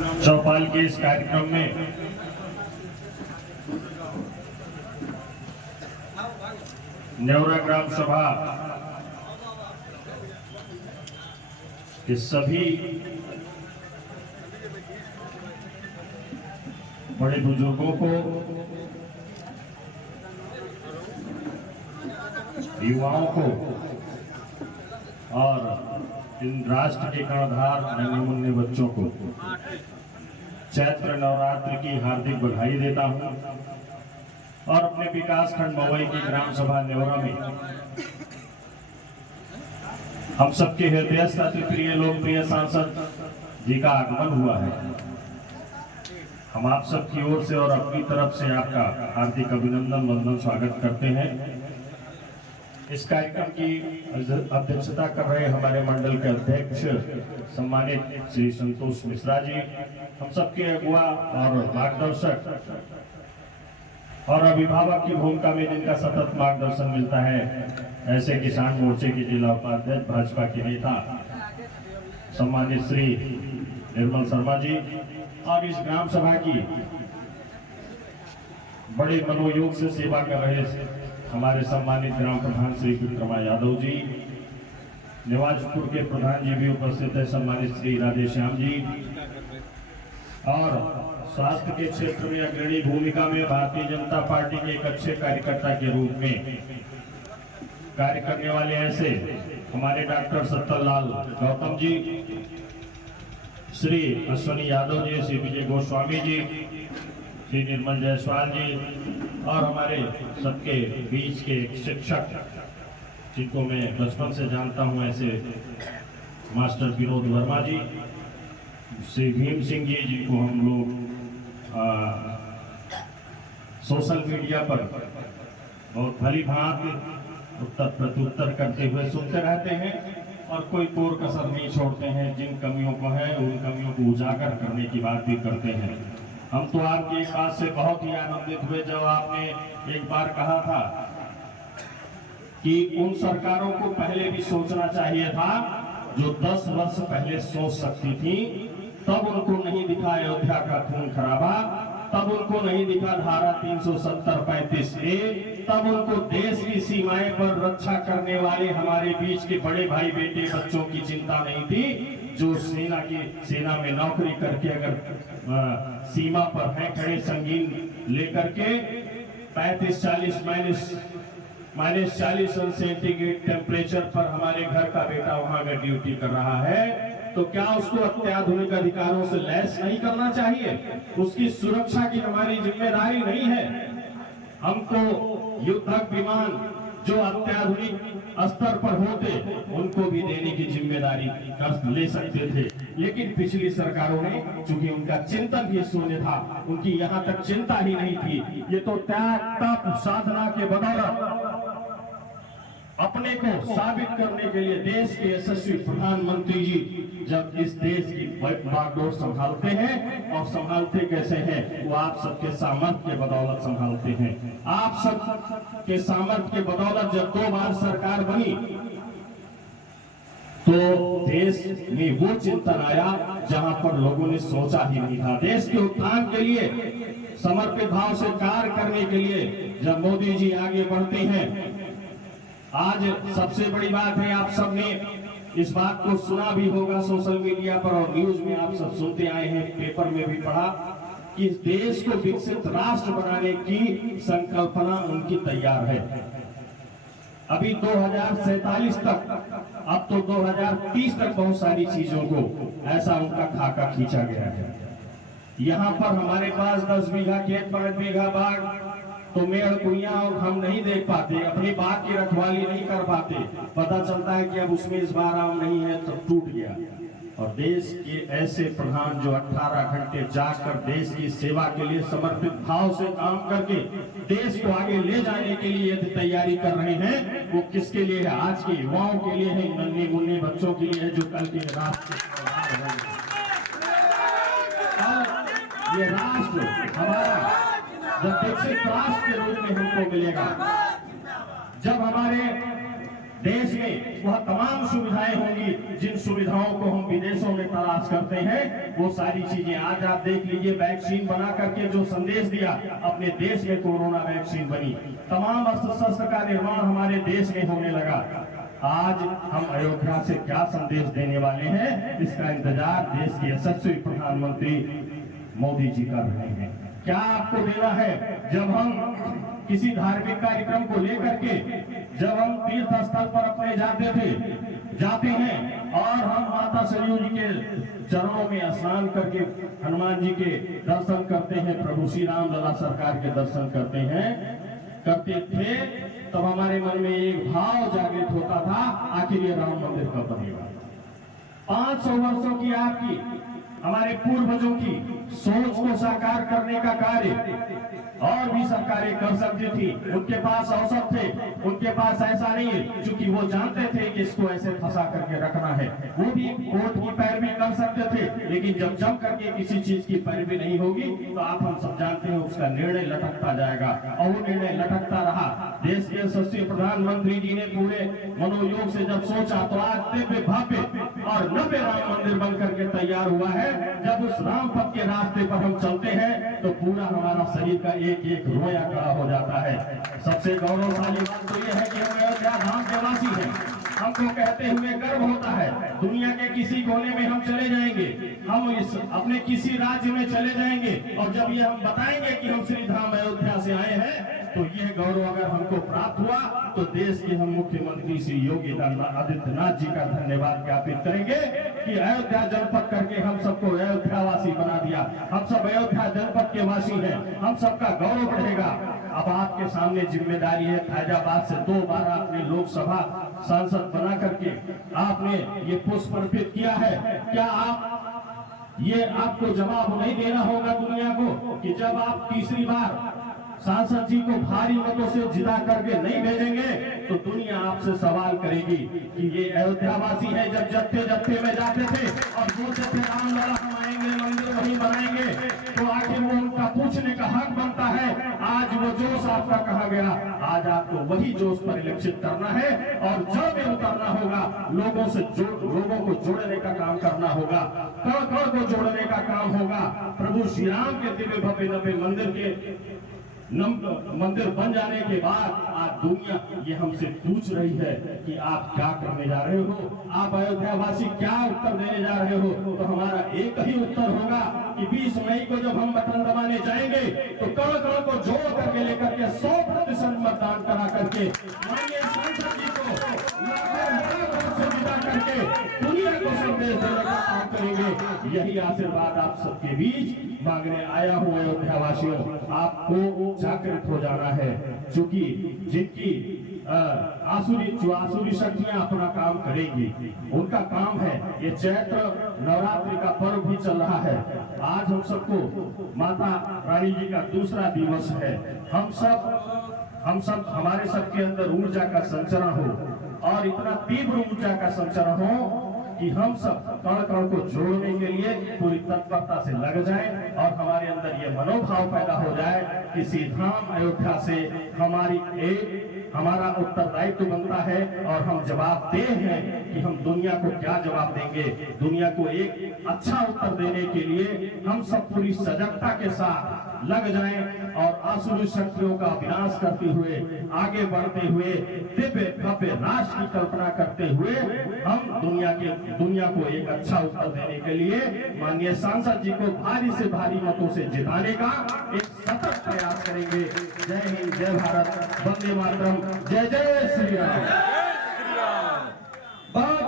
चौपाल के इस कार्यक्रम में नेवरा ग्राम सभा के सभी बड़े बुजुर्गों को, युवाओं को और इन राष्ट्र के कर्णधार नन्हे मुन्ने बच्चों को चैत्र नवरात्र की हार्दिक बधाई देता हूं और अपने विकास खंड मवई की ग्राम सभा नेवरा में हम सबके हृदयस्थ अति प्रिय लोकप्रिय सांसद जी का आगमन हुआ है। हम आप सबकी ओर से और अपनी तरफ से आपका हार्दिक अभिनंदन वंदन स्वागत करते हैं। इस कार्यक्रम की अध्यक्षता कर रहे हमारे मंडल के अध्यक्ष सम्मानित श्री संतोष मिश्रा जी, हम सबके अगुआ और मार्गदर्शक और अभिभावक की भूमिका में जिनका सतत मार्गदर्शन मिलता है, ऐसे किसान मोर्चे के जिला उपाध्यक्ष भाजपा के नेता सम्मानित श्री निर्मल शर्मा जी और इस ग्राम सभा की बड़े मनोयोग से सेवा कर रहे हमारे सम्मानित ग्राम प्रधान श्री विक्रमा यादव जी, निवाजपुर के प्रधान जी भी उपस्थित है सम्मानित श्री राधेश्याम जी, और स्वास्थ्य के क्षेत्र में अग्रणी भूमिका में भारतीय जनता पार्टी के एक अच्छे कार्यकर्ता के रूप में कार्य करने वाले ऐसे हमारे डॉक्टर सत्तरलाल गौतम जी, श्री अश्विनी यादव जी, श्री विजय गोस्वामी जी, श्री निर्मल जायसवाल जी और हमारे सबके बीच के शिक्षक जिनको मैं बचपन से जानता हूं, ऐसे मास्टर विनोद वर्मा जी, श्री भीम सिंह जी जिनको हम लोग सोशल मीडिया पर बहुत भली भांति उत्तर प्रत्युत्तर करते हुए सुनते रहते हैं और कोई कोर कसर नहीं छोड़ते हैं। जिन कमियों को है उन कमियों को उजागर करने की बात भी करते हैं। हम तो आपकी इस बात से बहुत ही आनंदित हुए जब आपने एक बार कहा था कि उन सरकारों को पहले भी सोचना चाहिए था जो 10 वर्ष पहले सोच सकती थी। तब उनको नहीं दिखा अयोध्या का खून खराबा, तब उनको नहीं दिखा धारा 370-35A, तब उनको देश की सीमाएं पर रक्षा करने वाले हमारे बीच के बड़े भाई बेटे बच्चों की चिंता नहीं थी, जो सेना में नौकरी करके अगर सीमा पर है खड़े संगीन लेकर के 35-40 -40 सेंटीग्रेड टेम्परेचर पर हमारे घर का बेटा वहां में ड्यूटी कर रहा है, तो क्या उसको अत्याधुनिक अधिकारों से लैस नहीं करना चाहिए? उसकी सुरक्षा की हमारी जिम्मेदारी नहीं है? हमको युद्धक विमान जो अत्याधुनिक स्तर पर होते उनको भी देने की जिम्मेदारी कर ले सकते थे, लेकिन पिछली सरकारों ने, चूंकि उनका चिंतन ही शून्य था, उनकी यहाँ तक चिंता ही नहीं थी। ये तो त्याग तप साधना के बदौलत अपने को साबित करने के लिए देश के यशस्वी प्रधानमंत्री जी जब इस देश की बागडोर संभालते हैं, और संभालते कैसे हैं? वो आप सबके सामर्थ्य के बदौलत संभालते हैं। आप सब के सामर्थ्य के बदौलत जब 2 बार सरकार बनी तो देश में वो चिंतन आया जहां पर लोगों ने सोचा ही नहीं था। देश के उत्थान के लिए समर्पित भाव से कार्य करने के लिए जब मोदी जी आगे बढ़ते हैं, आज सबसे बड़ी बात है, आप सबने इस बात को सुना भी होगा सोशल मीडिया पर और न्यूज में आप सब सुनते आए हैं, पेपर में भी पढ़ा कि इस देश को विकसित राष्ट्र बनाने की संकल्पना उनकी तैयार है। अभी 2047 तक, अब तो 2030 तक बहुत सारी चीजों को ऐसा उनका खाका खींचा गया है। यहाँ पर हमारे पास 10 बीघा खेत, 5 बीघा बाग, तो मेड़ कुइयां और हम नहीं देख पाते, अपनी बाग की रखवाली नहीं कर पाते। पता चलता है कि अब उसमें इस बार आम नहीं है तो टूट गया। और देश के ऐसे प्रधान जो 18 घंटे जाकर देश की सेवा के लिए समर्पित भाव से काम करके देश को आगे ले जाने के लिए यदि तैयारी कर रहे हैं, वो किसके लिए है? आज के युवाओं के लिए है, नन्हे मुन्ने बच्चों के लिए है, जो कल के राष्ट्र ये राष्ट्र हमारा जब विकसित राष्ट्र के रूप में हमको मिलेगा, जब हमारे देश में वह तमाम सुविधाएं होंगी जिन सुविधाओं को हम विदेशों में तलाश करते हैं, वो सारी चीजें आज आप देख लीजिए। वैक्सीन बना करके जो संदेश दिया, अपने देश में कोरोना वैक्सीन बनी, तमाम अस्त्र शस्त्र का निर्माण हमारे देश में होने लगा। आज हम अयोध्या से क्या संदेश देने वाले हैं, इसका इंतजार देश के यशस्वी प्रधानमंत्री मोदी जी कर रहे हैं। क्या आपको देना है? जब हम किसी धार्मिक कार्यक्रम को लेकर के जब हम तीर्थ स्थल पर अपने जाते हैं और हम माता सरयू जी के चरणों में स्नान करके हनुमान जी के दर्शन करते हैं, प्रभु श्री राम लला सरकार के दर्शन करते थे, तब हमारे मन में एक भाव जागृत होता था, आखिर ये राम मंदिर कब बनेगा। 500 वर्षों की आपकी हमारे पूर्वजों की सोच को साकार करने का कार्य और भी सरकारें कर सकती थी। उनके पास अवसर थे, उनके पास ऐसा नहीं है, क्योंकि वो जानते थे कि इसको ऐसे फंसा करके रखना है। वो भी कोर्ट की पैरवी कर सकते थे, लेकिन जब जम करके किसी चीज की पैरवी नहीं होगी तो आप हम सब जानते हैं उसका निर्णय लटकता जाएगा, और वो निर्णय लटकता रहा। देश के यशस्वी प्रधानमंत्री जी ने पूरे मनोयोग से जब सोचा तो आज दिव्य भव्य और नव्य राम मंदिर बन करके तैयार हुआ है। जब उस राम पथ के रास्ते पर हम चलते हैं तो पूरा हमारा शरीर का एक एक रोया खड़ा हो जाता है। सबसे गौरवशाली बात तो यह है कि हम अयोध्या धाम के वासी हैं। हमको कहते हुए गर्व होता है, दुनिया के किसी कोने में हम चले जाएंगे, हम इस अपने किसी राज्य में चले जाएंगे, और जब ये हम बताएंगे कि हम श्री धाम अयोध्या से आए हैं, तो यह गौरव अगर हमको प्राप्त हुआ तो देश के हम मुख्यमंत्री श्री योगी आदित्यनाथ जी का धन्यवाद ज्ञापित करेंगे कि अयोध्या जनपद करके हम सबको अयोध्यावासी बना दिया। हम सब अयोध्या जनपद के वासी हैं, हम सबका गौरव बढ़ेगा। अब आपके सामने जिम्मेदारी है, फैजाबाद से 2 बार आपने लोकसभा सांसद बना करके आपने ये पुष्प अर्पित किया है। क्या ये आपको जवाब नहीं देना होगा दुनिया को कि जब आप तीसरी बार सांसद जी को भारी मतों से जिता करके नहीं भेजेंगे तो दुनिया आपसे सवाल करेगी कि ये अयोध्यावासी है। जब जत्थे में जाते थे और बोलते थे राम लला हम आएंगे, मंदिर वहीं बनाएंगे, तो आखिर वो उनका पूछने का हक बनता है। आज वो जोश आपका कहा गया, आज आपको वही जोश परिलक्षित करना है और जड़ में उतरना होगा, लोगों को जोड़ने का काम करना होगा, कण को जोड़ने का काम होगा। प्रभु श्री राम के दिव्य भव्य नव्य मंदिर बन जाने के बाद आज दुनिया ये हमसे पूछ रही है कि आप क्या करने जा रहे हो, आप अयोध्यावासी क्या उत्तर देने जा रहे हो। तो हमारा एक ही उत्तर होगा कि 20 मई को जब हम बटन दबाने जाएंगे तो कण को जोड़ करके लेकर के 100% मतदान करा करके माननीय सांसद जी को जिता करके दुनिया को संदेश देने का काम करेंगे। यही आशीर्वाद आप सबके बीच मांगने आया हूँ। अयोध्यावासियों, आपको जागृत हो जाना है, क्योंकि जिनकी आसुरी शक्तियां अपना काम करेंगी, उनका काम है। ये चैत्र नवरात्रि का पर्व भी चल रहा है। आज हम सबको माता रानी जी का दूसरा दिवस है। हम सब हमारे सबके अंदर ऊर्जा का संचरण हो और इतना तीव्र ऊर्जा का संचरण हो कि हम सब कण को जोड़ने के लिए पूरी तत्परता से लग जाएं और हमारे अंदर ये मनोभाव पैदा हो जाए कि श्री धाम अयोध्या से हमारा उत्तरदायित्व बनता है और हम जवाबदेह हैं कि हम दुनिया को क्या जवाब देंगे। दुनिया को एक अच्छा उत्तर देने के लिए हम सब पूरी सजगता के साथ लग जाएं और आसुरी शक्तियों का विनाश करते हुए, आगे बढ़ते हुए, दिव्य भव्य राष्ट्र की कल्पना करते हुए हम दुनिया को एक अच्छा उत्तर देने के लिए माननीय सांसद जी को भारी से भारी मतों से जिताने का एक सतत प्रयास करेंगे। जय हिंद, जय भारत, वंदे मातरम, जय जय श्री राम।